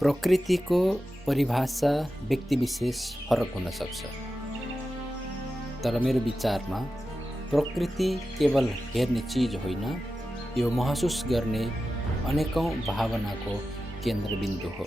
प्रकृतिको परिभाषा व्यक्तिविशेष फरक हुन सक्छ, तर मेरो विचारमा प्रकृति केवल हेर्ने चिज होइन, यो महसुस गर्ने अनेकौं भावनाको केन्द्रबिन्दु हो।